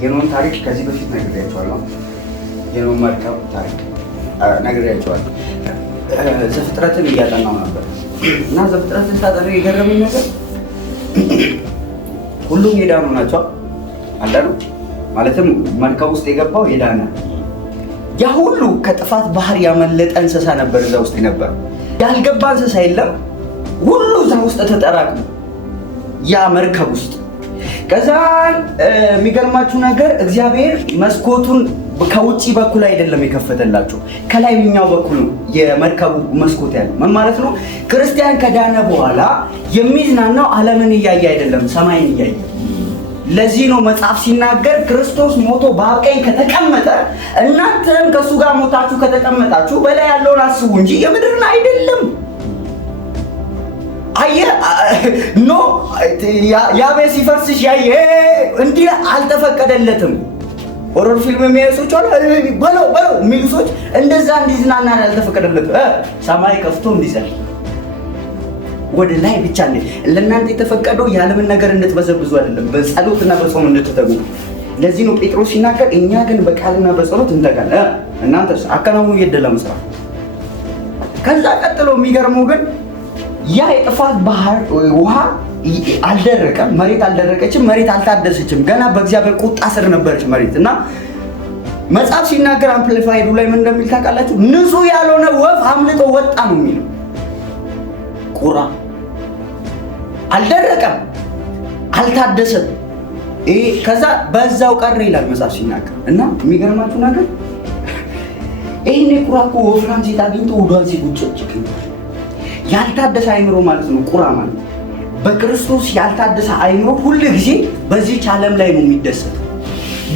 የኖህን ታሪክ ከዚህ በፊት ነግሬያቸዋለሁ። የኖህ መርከብ ታሪክ ነግሬያቸዋለሁ። ዘፍጥረትን እያጠናው ነበር እና ዘፍጥረትን ሳጠና የገረመኝ ነገር ሁሉም የዳኑ ናቸው አላሉ። ማለትም መርከብ ውስጥ የገባው የዳነ ያ ሁሉ ከጥፋት ባህር ያመለጠ እንስሳ ነበር እዛ ውስጥ ነበር። ያልገባ እንስሳ የለም። ሁሉ እዛ ውስጥ ተጠራቅሞ ያ መርከብ ውስጥ ከዛ የሚገርማችሁ ነገር እግዚአብሔር መስኮቱን ከውጪ በኩል አይደለም የከፈተላቸው፣ ከላይኛው በኩል የመርከቡ መስኮት ያለው። ምን ማለት ነው? ክርስቲያን ከዳነ በኋላ የሚዝናናው ዓለምን እያየ አይደለም፣ ሰማይን እያየ። ለዚህ ነው መጽሐፍ ሲናገር ክርስቶስ ሞቶ በአብ ቀኝ ከተቀመጠ እናንተም ከእሱ ጋር ሞታችሁ ከተቀመጣችሁ በላይ ያለውን አስቡ እንጂ የምድርን አይደለም። አየ ኖ ያቤት ሲፈርስሽ ያየ እንዲህ አልተፈቀደለትም። ሆረር ፊልም የሚያዩሶች አሉ በለው የሚሉ ሰዎች እንደዛ እንዲዝናና ያልተፈቀደለት ሰማይ ከፍቶ እንዲዘል ወደ ላይ ብቻ ነው። ለእናንተ የተፈቀደው የዓለምን ነገር እንድትበዘብዙ አይደለም፣ በጸሎትና በጾም እንድትተጉ። ለዚህ ነው ጴጥሮስ ሲናገር እኛ ግን በቃልና በጸሎት እንተጋለን፣ እናንተስ አከናውኑ የደለ መስራት። ከዛ ቀጥሎ የሚገርመው ግን ያ የጥፋት ባህር ውሃ አልደረቀም፣ መሬት አልደረቀችም፣ መሬት አልታደሰችም። ገና በእግዚአብሔር ቁጣ ስር ነበረች መሬት። እና መጽሐፍ ሲናገር አምፕሊፋይዱ ላይ ምን እንደሚል ታውቃላችሁ? ንጹህ ያልሆነ ወፍ አምልጦ ወጣ ነው የሚለው። ቁራ አልደረቀም፣ አልታደሰም፣ ከዛ በዛው ቀረ ይላል መጽሐፍ ሲናገር። እና የሚገርማችሁ ነገር ይሄኔ ቁራ እኮ ወፍራም ሴት አግኝቶ ወዷን ሲጉጭጭ ያልታደሰ አይምሮ ማለት ነው ቁራ ማለት። በክርስቶስ ያልታደሰ አይምሮ ሁሉ ጊዜ በዚህች ዓለም ላይ ነው የሚደሰተው።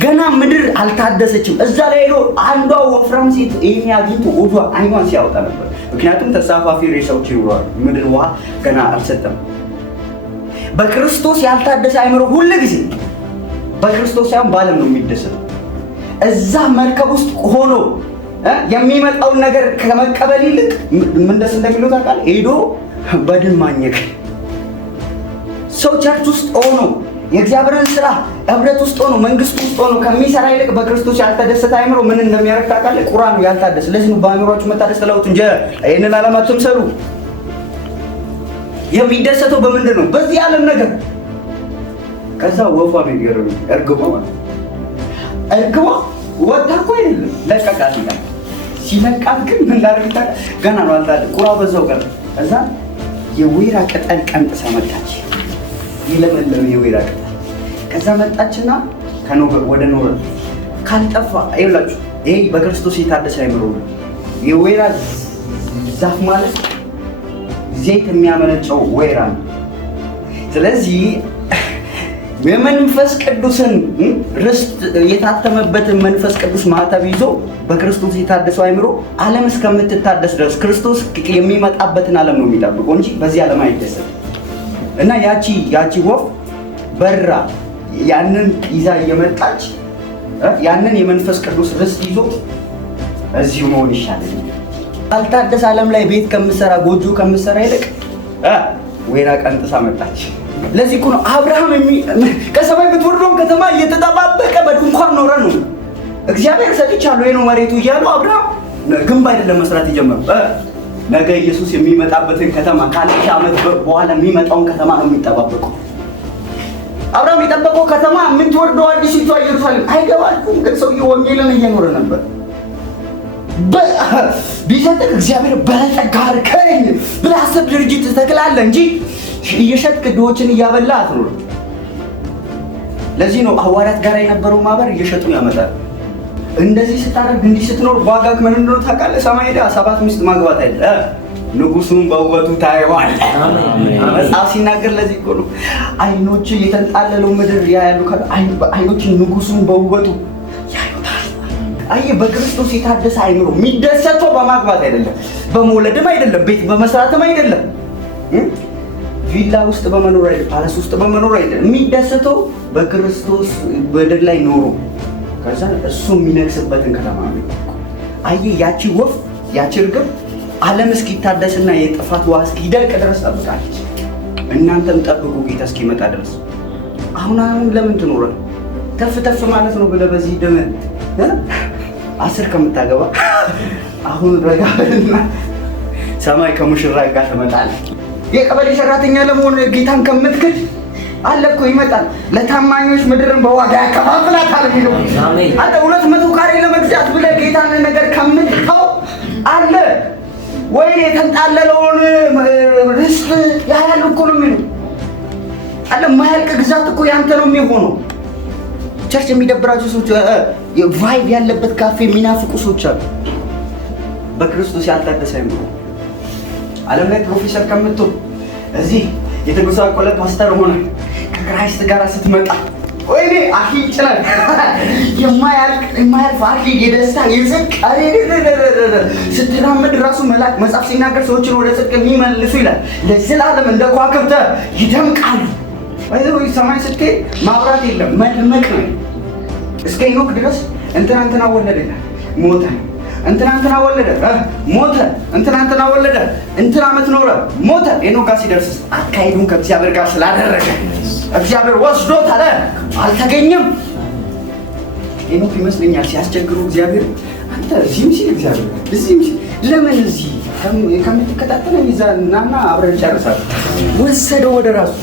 ገና ምድር አልታደሰችም። እዛ ላይ ሄዶ አንዷ ወፍራም ሴት ይሄን አግኝቶ ወዷ አይኗን ሲያወጣ ነበር። ምክንያቱም ተሳፋፊ ሬሳዎች ይኖራሉ፣ ምድር ውሃ ገና አልሰጠም። በክርስቶስ ያልታደሰ አይምሮ ሁሉ ጊዜ በክርስቶስ ሳይሆን በዓለም ነው የሚደሰተው። እዛ መርከብ ውስጥ ሆኖ የሚመጣውን ነገር ከመቀበል ይልቅ ምን ደስ እንደሚለው ታውቃለህ? ሄዶ በድን ማኘክ። ሰው ቸርች ውስጥ ሆኖ የእግዚአብሔርን ስራ ህብረት ውስጥ ሆኖ መንግስት ውስጥ ሆኖ ከሚሰራ ይልቅ በክርስቶስ ያልተደሰተ አይምሮ ምን እንደሚያደርግ ታውቃለህ? ቁራ ነው ያልታደሰ። ለዚህ ነው በአእምሮአችሁ መታደስ ተለውጡ እንጂ ይህንን ዓለም አትምሰሉ። የሚደሰተው በምንድን ነው? በዚህ ዓለም ነገር። ከዛ ወፏ የሚገርም እርግቧ እርግቧ ወጣ እኮ አይደለም ለቀቃት ይላል። ሲለቃት ግን ምን ላደርግ ገና ነው አልታለ ቁራው በዛው ቀረ። ከዛ የወይራ ቅጠል ቀንጥሳ መጣች፣ የለመለመ የወይራ ቅጠል። ከዛ መጣችና ወደ ኖረ ካልጠፋ ይላችሁ ይሄ በክርስቶስ የታደሰ አይምሮ ነው። የወይራ ዛፍ ማለት ዘይት የሚያመነጨው ወይራ ነው። ስለዚህ የመንፈስ ቅዱስን ርስት የታተመበትን መንፈስ ቅዱስ ማህተብ ይዞ በክርስቶስ የታደሰው አይምሮ ዓለም እስከምትታደስ ድረስ ክርስቶስ የሚመጣበትን ዓለም ነው የሚጠብቀው እንጂ በዚህ ዓለም አይደሰትም። እና ያቺ ወፍ በራ ያንን ይዛ እየመጣች ያንን የመንፈስ ቅዱስ ርስት ይዞ እዚሁ መሆን ይሻላል። አልታደሰ ዓለም ላይ ቤት ከምትሰራ ጎጆ ከምትሰራ ይልቅ ወይራ ቀንጥሳ መጣች። ለዚህ እኮ ነው አብርሃም ከሰማይ የምትወርደውን ከተማ እየተጠባበቀ በድንኳን ኖረ ነው። እግዚአብሔር ሰጥቻለሁ ይሄ ነው መሬቱ እያሉ አብርሃም ግንብ አይደለም መስራት የጀመረው። ነገ ኢየሱስ የሚመጣበትን ከተማ ከአንድ ዓመት በኋላ የሚመጣውን ከተማ ነው የሚጠባበቀው። አብርሃም የጠበቀው ከተማ የምትወርደው አዲሲቷ ኢየሩሳሌም አይገባችሁም? ግን ሰውዬው ወንጌልን እየኖረ ነበር። ቢሰጥህ እግዚአብሔር ባለጠጋ አድርገኝ ብለህ አስብ፣ ድርጅት ትተክላለህ እንጂ እየሸጥክ ድሆችን እያበላ አትኖርም። ለዚህ ነው ሐዋርያት ጋር የነበረው ማህበር እየሸጡ ያመጣል። እንደዚህ ስታደርግ እንዲህ ስትኖር ዋጋህ ምን እንደሆነ ታውቃለህ? ሰማይ ሄደህ 7 ሚስት ማግባት አይደል? ንጉሱን በውበቱ ታየዋለህ። መጽሐፍ ሲናገር ለዚህ እኮ ነው አይኖች የተንጣለለው ምድር ያያሉ። አይኖች ንጉሱን በውበቱ ያዩታል። አየህ፣ በክርስቶስ የታደሰ አይምሮ የሚደሰተው በማግባት አይደለም፣ በመውለድም አይደለም፣ ቤት በመስራትም አይደለም፣ ቪላ ውስጥ በመኖር አይደለም፣ ፓላስ ውስጥ በመኖር አይደለም። የሚደሰተው በክርስቶስ በምድር ላይ ኖሮ ከዛ እሱ የሚነግስበትን ከተማ ነው። አየህ፣ ያቺ ወፍ ያቺ እርግብ ዓለም እስኪታደስና የጥፋት ውሃ እስኪደርቅ ድረስ ጠብቃለች። እናንተም ጠብቁ ጌታ እስኪመጣ ድረስ። አሁን ለምን ትኖራል? ተፍ ማለት ነው ብለህ በዚህ ደም 10 ከምታገባ አሁን ረጋልና ሰማይ ከሙሽራ ጋር ትመጣለህ። የቀበሌ ሰራተኛ ለመሆን ጌታን ከምትክድ አለ እኮ ይመጣል። ለታማኞች ምድርን በዋጋ ያከፋፍላታል የሚለው አንተ 200 ካሬ ለመግዛት ብለህ ጌታን ነገር ከምትተው አለ ወይ የተንጣለለውን ርስት ያያል እኮ ነው የሚለው አለ። ማያልቅ ግዛት እኮ ያንተ ነው የሚሆነው። ቸርች የሚደብራቸው ሰዎች ቫይብ ያለበት ካፌ የሚናፍቁ ሰዎች አሉ። በክርስቶስ ያልታደሰ አይምሮ ዓለም ላይ ፕሮፌሰር ከምትሆን እዚህ የተጎሳቆለ ፓስተር ሆነ ከክራይስት ጋር ስትመጣ ወይኔ አኪ ይችላል የማያልፍ አኪ የደስታ የጽድቅ ስትራመድ ራሱ መልአክ መጽሐፍ ሲናገር ሰዎችን ወደ ጽድቅ የሚመልሱ ይላል። ለዘላለም እንደ ከዋክብት ይደምቃሉ። ወይ ሰማይ ስትሄድ ማብራት የለም መድመቅ ነው። እስከ ሄኖክ ድረስ እንትና ወለደ ሞተ፣ እንትና ወለደ ሞተ፣ እንትና ወለደ እንትና ዓመት ኖረ ሞተ። ሄኖክ ጋር ሲደርስ አካሄዱን ከእግዚአብሔር ጋር ስላደረገ እግዚአብሔር ወስዶት አለ አልተገኘም። ሄኖክ ይመስለኛል ሲያስቸግሩ እግዚአብሔር አንተ እዚህም ሲል እግዚአብሔር እዚህም ሲል ለምን እዚህ ከምትከታተለኝ ይዛናና አብረን ጨርሳለን። ወሰደው ወደ ራሱ።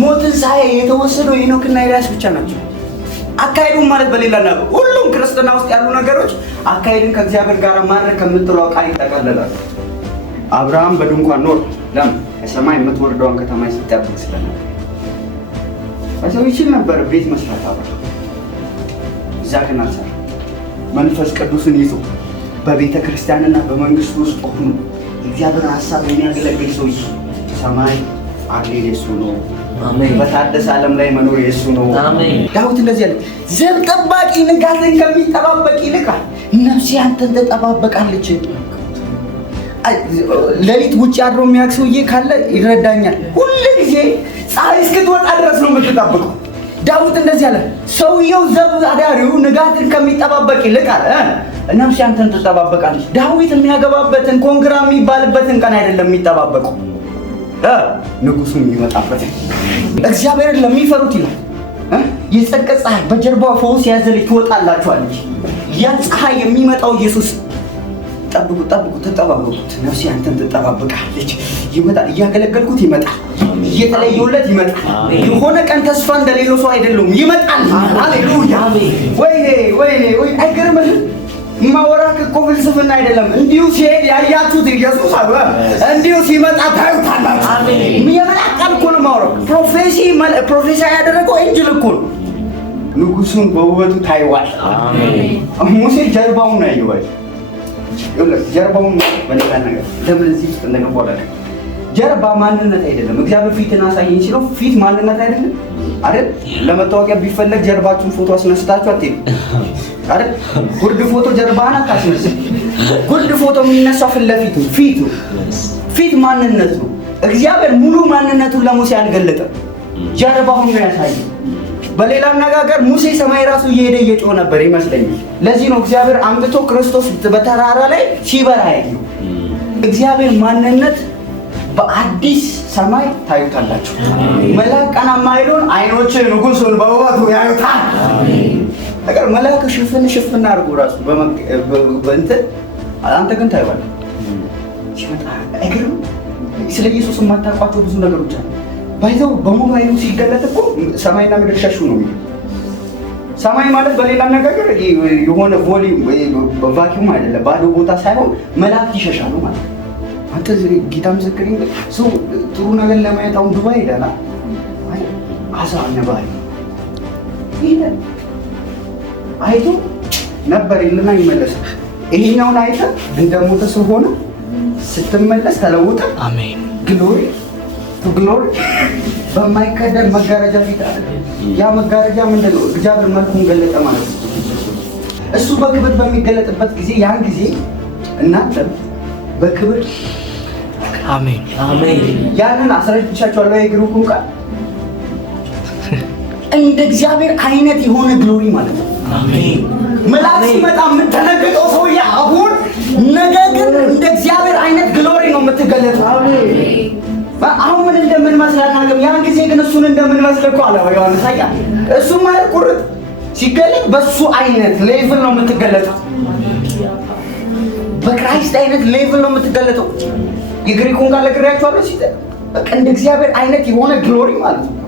ሞትን ሳይ የተወሰደው ሄኖክና ኤልያስ ብቻ ናቸው። አካሄዱን ማለት በሌላ ነገር ሁሉም ክርስትና ውስጥ ያሉ ነገሮች አካሄድን ከእግዚአብሔር ጋር ማድረግ ከምትለው ቃል ይጠቃለላል። አብርሃም በድንኳን ኖር። ለምን? ከሰማይ የምትወርደውን ከተማ ሲጠብቅ ስለነበር። በሰው ይችል ነበር ቤት መስራት አብርሃም። እዛ ግን አልሰራም። መንፈስ ቅዱስን ይዞ በቤተ ክርስቲያንና በመንግስቱ ውስጥ ሆኖ እግዚአብሔር ሐሳብ የሚያገለግል ሰው ሰማይ አክሊል የሱ ነው። አሜን። በታደሰ ዓለም ላይ መኖር የሱ ነው። አሜን። ዳዊት እንደዚህ ያለ ዘብ ጠባቂ ንጋትን ከሚጠባበቅ ይልቅ ነፍሴ አንተን ትጠባበቃለች። ሌሊት ውጭ አድሮ የሚያውቅ ሰውዬ ካለ ይረዳኛል። ሁሉ ጊዜ ፀሐይ እስክትወጣ ድረስ ነው የምትጠብቀው። ዳዊት እንደዚህ ያለ ሰውየው ዘብ አዳሪው ንጋትን ከሚጠባበቅ ይልቅ አለ ነፍሴ አንተን ትጠባበቃለች። ዳዊት የሚያገባበትን ኮንግራ የሚባልበትን ቀን አይደለም የሚጠባበቀው ንጉሱ የሚመጣበት እግዚአብሔርን ለሚፈሩት ይላል የጸደቀ ፀሐይ በጀርባው ፈውስ ያዘለች ትወጣላችኋለች። ያ ፀሐይ የሚመጣው ኢየሱስ ጠብቁ ተጠባበቁት። ነፍሴ አንተን ትጠባበቃለች። ይመጣል፣ እያገለገልኩት ይመጣል፣ እየተለየውለት ይመጣል። የሆነ ቀን ተስፋ እንደሌለው ሰው አይደለም፣ ይመጣል። ሃሌሉያ! ወይኔ አይገርምህም? ማወራክ እኮ ፍልስፍና አይደለም። እንዲሁ ሲሄድ ያያችሁት ኢየሱስ አለ፣ እንዲሁ ሲመጣ ታዩታላችሁ። አሜን። የመላእክት እኮ ነው ማወራው። ፕሮፌሲ ያደረገው ኤንጅል እኮ ነው። ንጉሱን በውበቱ ታይዋል። አሜን። ሙሴ ጀርባውን ነው ያየው። ጀርባውን በሌላ ነገር ለምን እዚህ ውስጥ እንደገባው አይደለም። ጀርባ ማንነት አይደለም። እግዚአብሔር ፊትን አሳየኝ ሲለው ፊት ማንነት አይደለም አይደል? ለመታወቂያ ቢፈለግ ጀርባችሁን ፎቶ አስነስታችሁ አትሄዱ አይደል? ጉርድ ፎቶ ጀርባህን አታስነስ። ጉርድ ፎቶ የሚነሳው ፊት ለፊቱ ፊት ማንነት ነው። እግዚአብሔር ሙሉ ማንነቱን ለሙሴ አልገለጠም፣ ጀርባውን ነው ያሳየው። በሌላ አነጋገር ሙሴ ሰማይ ራሱ እየሄደ እየጮኸ ነበር ይመስለኛል። ለዚህ ነው እግዚአብሔር አምጥቶ ክርስቶስ በተራራ ላይ ሲበራ ያየው። እግዚአብሔር ማንነት በአዲስ ሰማይ ታዩታላችሁ። መልአክ ቀና ማይሉን አይኖች ንጉሱን በውበቱ ያዩታል። ነገር መልአክ ሽፍን አድርጎ ራሱ በእንትን አንተ ግን ታይዋለህ ሲመጣ። አይገርም? ስለ ኢየሱስ የማታውቋቸው ብዙ ነገሮች አሉ። ባይዘው በሞባይሉ ሲገለጥ እኮ ሰማይና ምድር ሸሹ ነው የሚለው። ሰማይ ማለት በሌላ አነጋገር የሆነ ቮሊዩም ቫኪዩም አይደለም፣ ባዶ ቦታ ሳይሆን መላእክት ይሸሻሉ ማለት ነው። አንተ ጌታ ምስክር እንግዲህ ሰው ጥሩ ነገር ለማየት አሁን ዱባይ ሄደና አሳ ነባይ ይሄን አይቶ ነበር ይልና ይመለሳል። ይሄኛውን አይተ እንደሞተ ሰው ሆነ ስትመለስ ተለውጠ። አሜን። ግሎሪ በማይከደን መጋረጃ ፊት አለ። ያ መጋረጃ ምንድነው? እግዚአብሔር መልኩን ገለጠ ማለት ነው። እሱ በክብር በሚገለጥበት ጊዜ ያን ጊዜ እናንተ በክብር አሜን ያንን አስረድቻችኋለሁ። የግሩፕን ቃል እንደ እግዚአብሔር አይነት የሆነ ግሎሪ ማለት ነው። አሜን። መልአክ ሲመጣ የምትደነግጠው ሰውዬ አሁን ነገ ግን እንደ እግዚአብሔር አይነት ግሎሪ ነው የምትገለጠው። አሜን። አሁን ምን እንደምንመስል አናውቅም። ያን ጊዜ ግን እሱን እንደምንመስል እኮ አለ ዮሐንስ። አያ እሱ ማለት ቁርጥ ሲገለጥ በሱ አይነት ሌቭል ነው የምትገለጠው። በክራይስት አይነት ሌቭል ነው የምትገለጠው። የግሪኩን ጋር ለግሪያቸዋለሁ ሲል በቃ እንደ እግዚአብሔር አይነት የሆነ ግሎሪ ማለት ነው።